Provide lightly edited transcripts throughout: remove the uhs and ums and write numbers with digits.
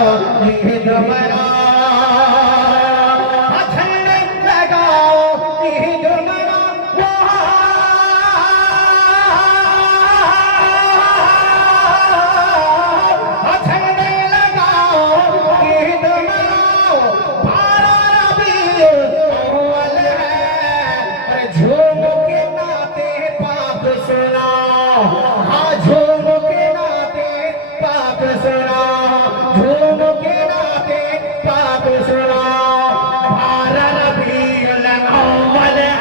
ईद मनाओ, झंडे लगाओ ईद मनाओ, झंडे लगाओ ईद मनाओ, 12 रबीउल अव्वल है, झूम के नाते पाक सुनाओ, हाँ झूम के नाते पाक सुनाओ, झूम के नाते पाक सुनाओ, 12 रबीउल अव्वल है।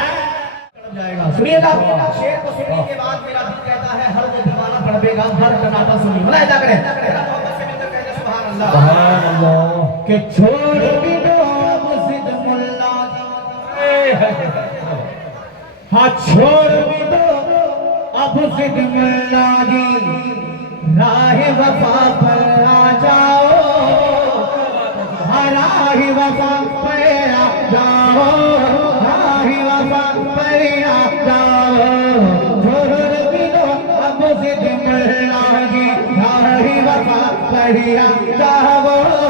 सुनिएगा शेर को सुनने के बाद मेरा दिल कहता है हर वो दीवाना पढ़ेगा, हर टनाटा सुनिए, भला ऐसा करें मोहब्बत से मिलकर कहना सुभान अल्लाह, सुभान अल्लाह। कि छोड़ भी दो अब जिद मुल्ला जी, हाँ छोड़ भी दो अब जिद मुल्ला जी, राह वफा पर आ जाओ, हाँ राह वफा पर आ जाओ, राह वफा पर आ जाओ, छोड़ भी दो अब जिद मुल्ला जी, राह वफा पर आ जाओ।